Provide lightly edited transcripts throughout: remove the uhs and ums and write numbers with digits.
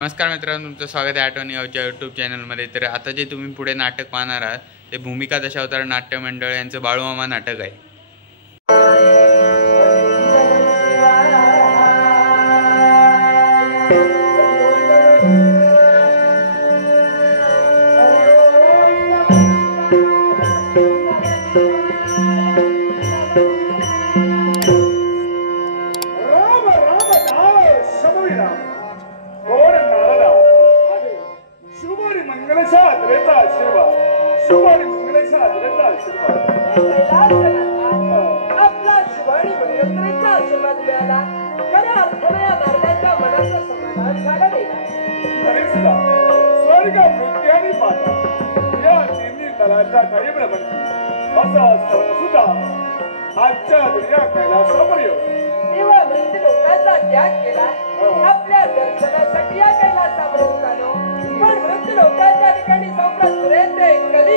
नमस्कार मित्रांनो, तुमचं स्वागत आहे आठवणी गावच्या यूट्यूब चॅनलमध्ये. तर आता जे तुम्ही पुढे नाटक पाहणार आहात ते भूमिका दशावतार नाट्य मंडळ यांचं बाळूमामा नाटक आहे. आपल्या दर्शनासाठी या कैलासावर आलो, पण मृत्यू लोकांच्या ठिकाणी कधी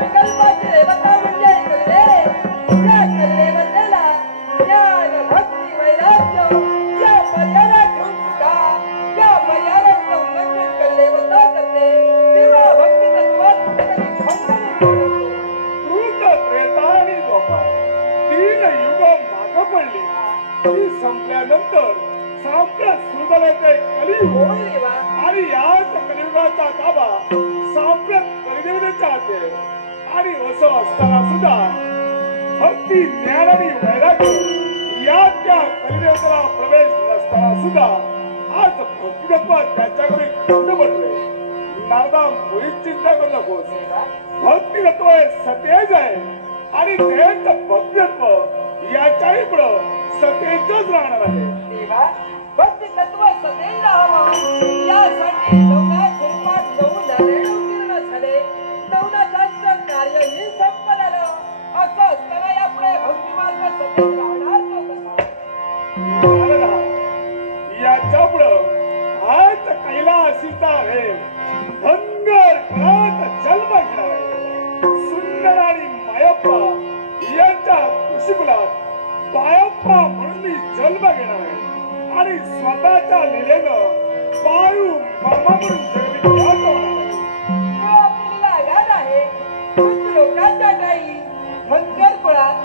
विकल्पाची देवता म्हणजे त्या कल्लेला ज्ञान भक्ती वैराग्य या मर्यादा ठेवून सुद्धा त्या मर्यादांचं उल्लंघन कल्लेवता करते तेव्हा भक्ती तत्वात तीन युग माग पडली ती संपल्यानंतर सांप्रत सुधारायचे कलियुग आणि याच कलियुगाचा ताबा सांप्रत कलिदेवतेच्या हाती आणि असं असताना सुद्धा भक्ती ज्ञान आणि वैराग्य या त्या कलिदेवतेला प्रवेश नसताना सुद्धा आज भक्तितत्व त्याच्याकडे खंड पडले. नारदा मुळीच चिंता करू नकोस. भक्तितत्व हे सतेज आहे आणि त्यांचं भक्तितत्व याच्याही पुढं सतेजच राहणार आहे. भक्ती तत्व सदैव राहावं यासाठी नवनाथ स्वरूपात नऊ नारायण उत्तीर्ण झाले. नवनाथांचं कार्यही संपन्न झालं. असं असताना यापुढे भक्ती मार्ग सदैव राहणार तो कसा? याच्या पुढं आज कैलासीचा रे धनगर घरात जन्म घेणार आहे. सुंदर आणि मायप्पा यांच्या कुशीकुलात बायप्पा म्हणून मी जन्म घेणार आहे आणि स्वतःच्या लीलेनं बाळू मामा म्हणून जगविख्यात होणार आहे. लोकांच्या काही धनगर कुळात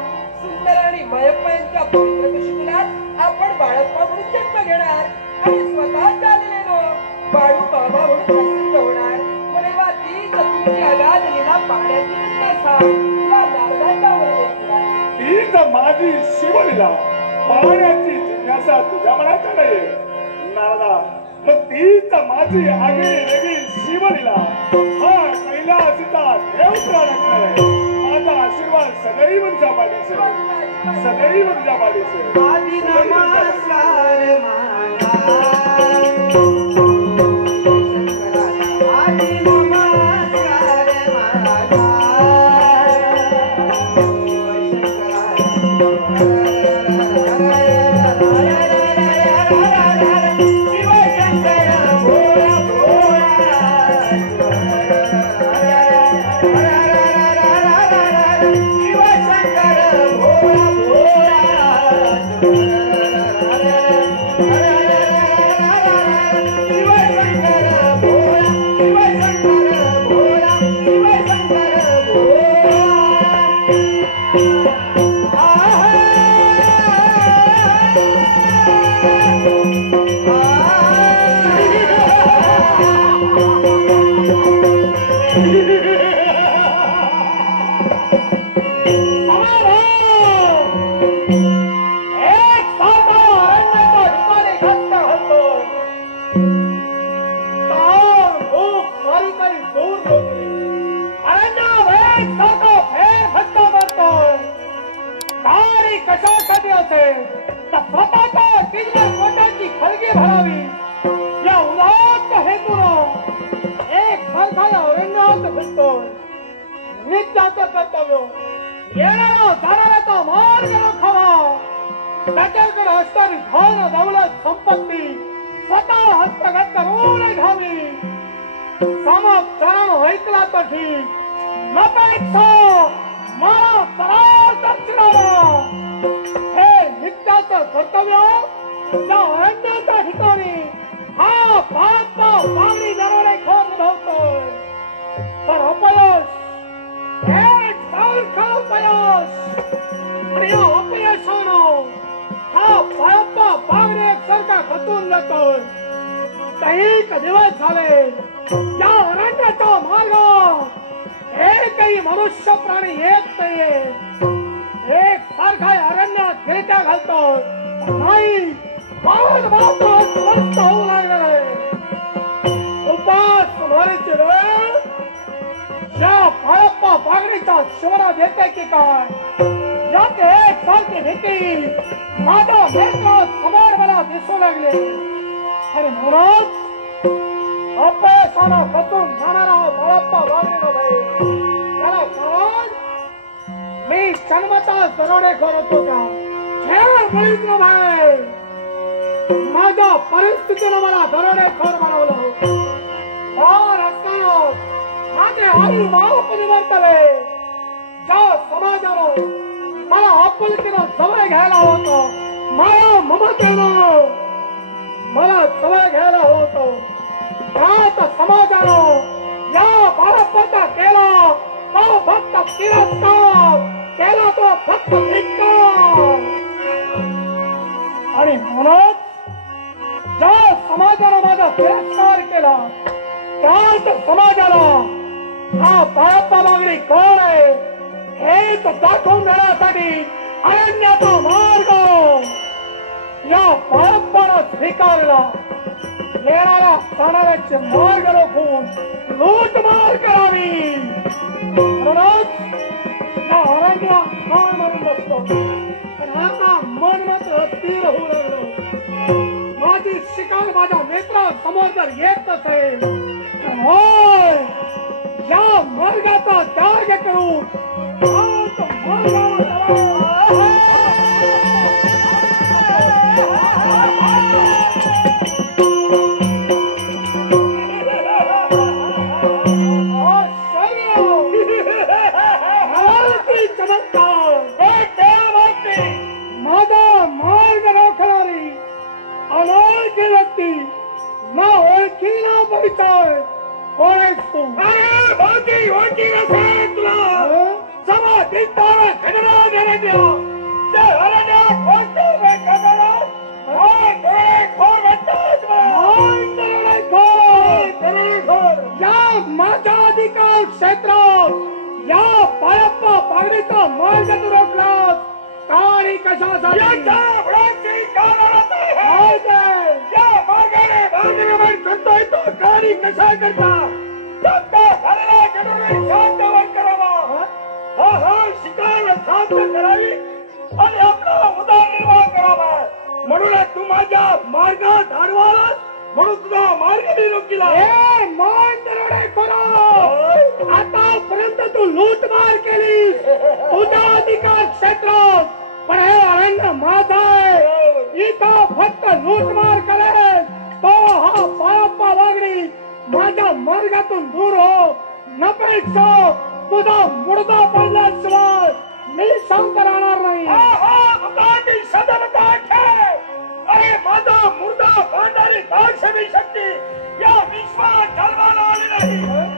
सुंदर आणि मायप्पा यांच्या पवित्र कुशीकुलात आपण बाळप्पा म्हणून जन्म घेणार आणि स्वतःच्या लीलेनं बाळू मामा म्हणून प्रसिद्ध होणार. तेव्हा ती तुमची अगाध लीला पाहण्याची जिज्ञासा या नारदाच्या वर तीच माझी शिवलीला पाहण्याची जिज्ञासा तुझ्या मनात नाही नारदा. मग तीच माझी आगळी वेगळी शिवलीला हा कैलासीचा देव प्राणणार आहे. माझा आशीर्वाद सदैव तुझ्या पाठीशी, सदैव तुझ्या पाठीशी. आदि नमस्कार माना नित्याचं कर्तव्य येणारा जाणाऱ्याचा मार्ग न खावा. त्याच्याकडे असणारी धन दौलत संपत्ती स्वतः हस्तगत करून घ्यावी. समाचार ऐकला तर ठीक, नपेक्षा मला सराव दर्शनावा. हे नित्याचं कर्तव्य त्या अरण्याच्या ठिकाणी हा बाप्पा बांगडी दरोडे खोर निभावतोय, पण अपयश, एक सारखं अपयश, आणि या अपयशानं हा बाप्पा बांगडी एकसारखा खचून जातोय. काही दिवस झाले या अरण्याचा मार्ग एकही मनुष्य प्राणी येत नाहीये. एक सारखा अरण्यात खेळत्या घालतोय, नाही पावन मात्र स्वस्त होऊ लागले. उपास मारीची वेळ या बाळप्पा बागडीचा शिवराज येते की काय याचे एक सारखी भीती माझ्या नेत्र समोर मला दिसू लागले. आणि म्हणून अपयशानं खचून जाणारा बाळप्पा बागडी नव्हे, त्याला कारण मी जन्मता दरोडेखोर होतो का, खेळ मुळीच नव्हे. माझ्या परिस्थितीनं मला दरोडेखोर बनवलं. माझे आई बाप निवर्तले. ज्या समाजानं मला आपुलकीनं जवळ घ्यायला होतं, माया ममतेनं मला जवळ घ्यायला होतं, त्याच समाजानं या बाळप्पाचा केला तो फक्त तिरस्कार, केला तो फक्त धिक्कार. आणि म्हणून ज्या समाजानं माझा तिरस्कार केला त्याच समाजाला हा बाळप्पा बागडी कोण आहे हे दाखवून देण्यासाठी अरण्याचा मार्ग या बाळप्पानं स्वीकारला. येणाऱ्या जाणाऱ्याचे मार्ग रोखून लूटमार करावी म्हणूनच या अरण्या खाण म्हणून बसतो. पण आता मन मात्र स्थिर होऊ लागलं. माझी शिकार माझ्या नेत्रासमोर जर येत असेल तर होय या मार्गाचा त्याग करून माझा मार्ग रोखणारी अनोळखी व्यक्ती ना ओळखी ना परिचय कोण आहेस तू? अरे भाऊजी ओळखी नसेल तुला समा दिसताना खडरा देण्यात ते हरण्या कोणते वेगळा या माझ्या अधिकार क्षेत्रात या बाळप्पा बागडीचा मार्ग तू रोखलास कारी कशासाठी? करतोय तो कारी कशा करता शिकार शांत करावी आणि आपला उदरनिर्वाह करावा. म्हणूनच तू माझ्या मार्गात अडवालास, म्हणून तुझा मार्ग मी रोखला. आतापर्यंत तू लूटमार केली तुझ्या अधिकार क्षेत्रात, पण हे अरण्य माझा आहे. इथं फक्त लूटमार करेल तो हा बाळप्पा बागडी माझ्या मार्गातून दूर हो. नपेक्षा तुझा मुडदा पडल्याशिवाय मी शांत राहणार नाही. अरे माझा मुर्दा पांढरी दाक्षमी शक्ती या विश्वात जन्माला आली नाही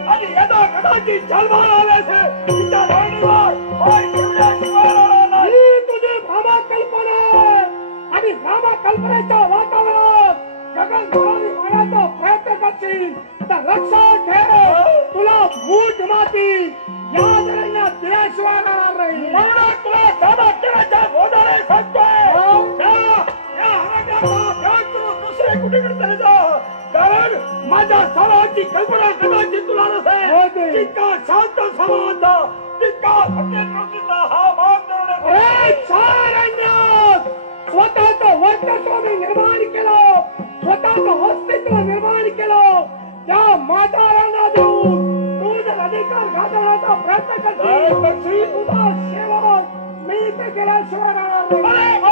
आणि यदा कदाचित जन्माला आल्याचे तिच्या तुझी भामा कल्पना आणि भामा कल्पनेच्या वातावरणात जगन होण्याचा प्रयत्न करशील तर लक्षात ठेव तुला मूठ माती या जणांना दिल्याशिवाय राहणार नाही. म्हणून तुला सामर्थ्याच्या बोधाने सांगतोय दुसरे कुठेकडे तरी जा, कारण माझ्या सणाची कल्पना कदाचित तुला नसेल. तितका शांत समाज तितका सत्यवृत्तीचा हा मार्ग स्वतःचं वर्चस्व मी निर्माण केलं, स्वतःचं अस्तित्व निर्माण केलं. त्या मातारांना देऊन तू जर अधिकार गाजवण्याचा प्रयत्न करशील तुझा शेवट मी ते केल्याशिवाय राहणार नाही.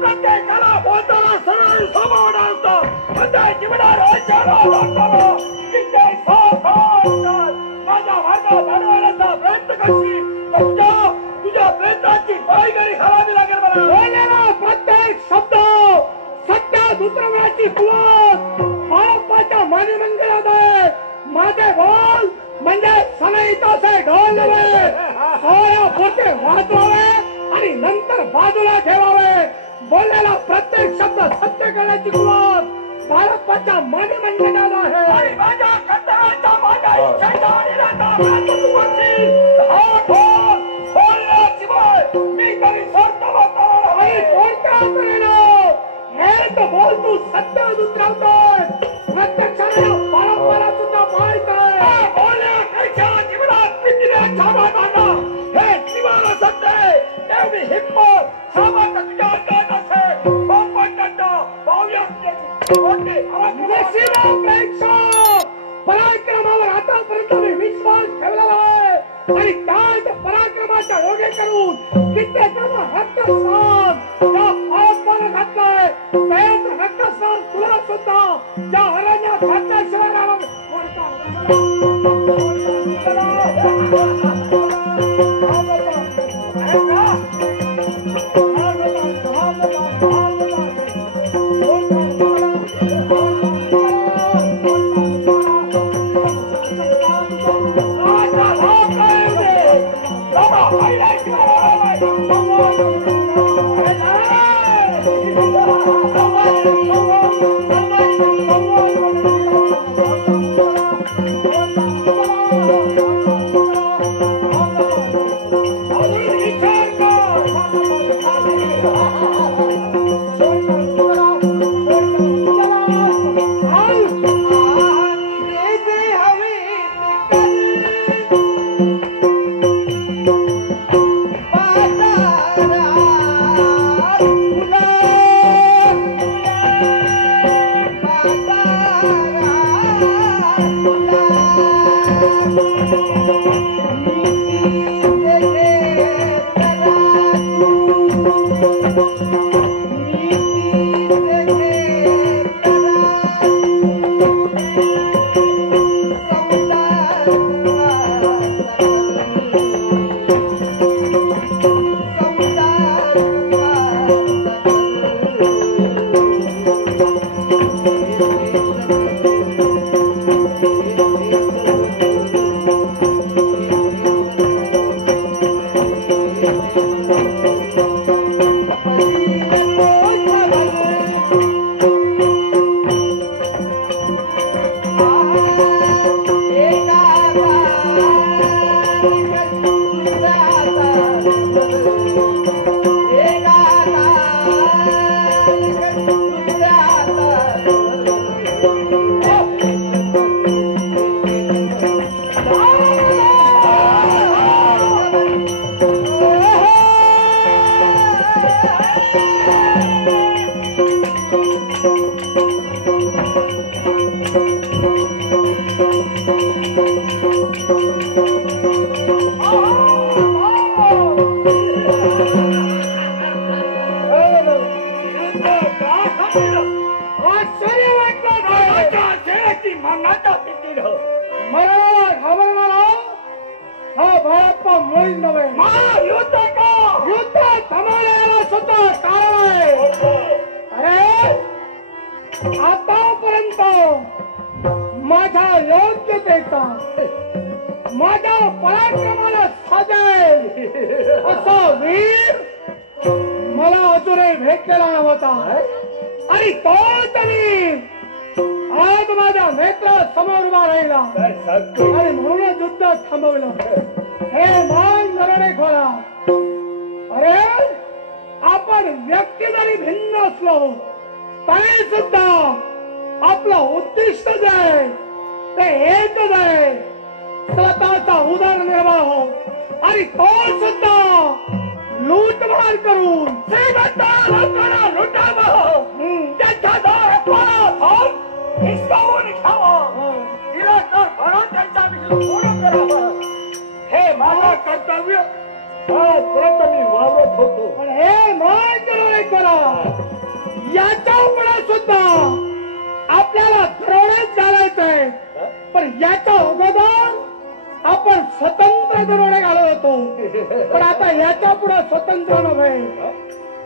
प्रत्येकाला बोलताना सरळ स्वभाव असतो. माझ्या भागात अडवण्याचा प्रयत्न करशील तुझ्या प्रयत्नाची पायगरी घालावी लागेल. मला बोललेला प्रत्येक शब्द सत्या दुत्रमाची कुवत बाळप्पाच्या माने मंदिरात आहे. माझे बोल म्हणजे सनईताचे ढोल नव्हे, सोळ्या पोटे वाजवावे आणि नंतर बाजूला ठेवावे. बोललेला प्रत्येक शब्द सत्य करण्याची कुवत बाळप्पाच्या माने मंदिरात आहे. आणि माझ्या खतराचा माझ्या इच्छेचा आणि राजा बोलल्याशिवाय मी तरी सोडतो आणि कोणत्या परिणाम हे तर बोल तू सत्य उतरवतोय. प्रत्यक्षाने बाळप्पाला सुद्धा माहित आहे. बोलण्यापेक्षा जीवनात पिंजऱ्यात छावा हे जीवाला सत्य एवढी हिंमत सामान्य तुझ्या अंगात असेल. पराक्रमावर आतापर्यंत मी विश्वास ठेवलेला आहे आणि त्याच पराक्रमाच्या योगे करून कित्येकांना रक्तस्नान त्या बाळप्पाने घातलाय. त्याच रक्तस्नान तुला सुद्धा त्या अरण्यात घातल्याशिवाय राहणार.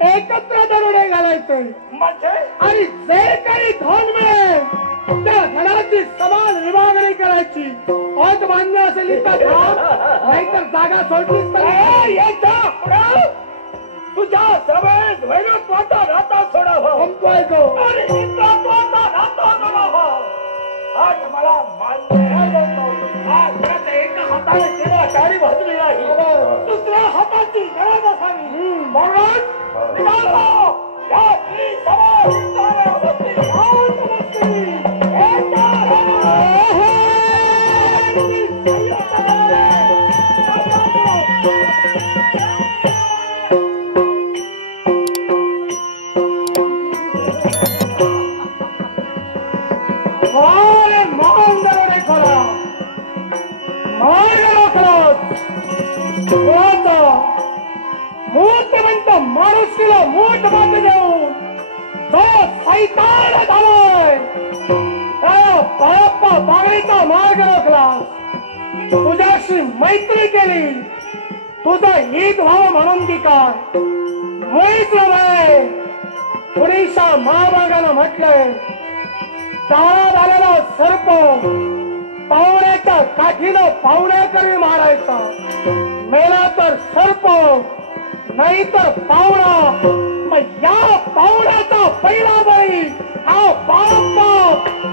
एकत्र दरोडे घालायचे म्हणजे आणि जे काही धन मिळेल त्या धनाची समान विभागणी करायची. अट मान्य असेल तर नाहीतर जागा सोडलीच तर तुझ्या सवयीत वैरत्वाचा राहता सोडावा संपवायचो. आणि हिंदुत्वाचा राहता सोडावा. आज मला मान्य आज त्यात एका हाताने केला टाळी भाजली नाही, दुसऱ्या हाताची गरज असावी. म्हणून निघालो या त्रिसभा हिंदुत्वावरती शांत बसली. मूर्तिमंत माणुसकीला मूठ बांध देऊन तो सैतान झालाय. त्या बाळप्पा बागडीचा मार्ग रोखला, तुझ्याशी मैत्री केली, तुझा हित व्हावं म्हणून ती काय मुळीच नव्हे. पुरीशा महाभागानं म्हटलंय, चाळा झालेला सर्प पावण्याच्या काठीनं पावण्याकरी मारायचा, मेला तर सर्प नाही तर पावणा. मग या पावण्याचा पहिला बळी हा बाळप्पा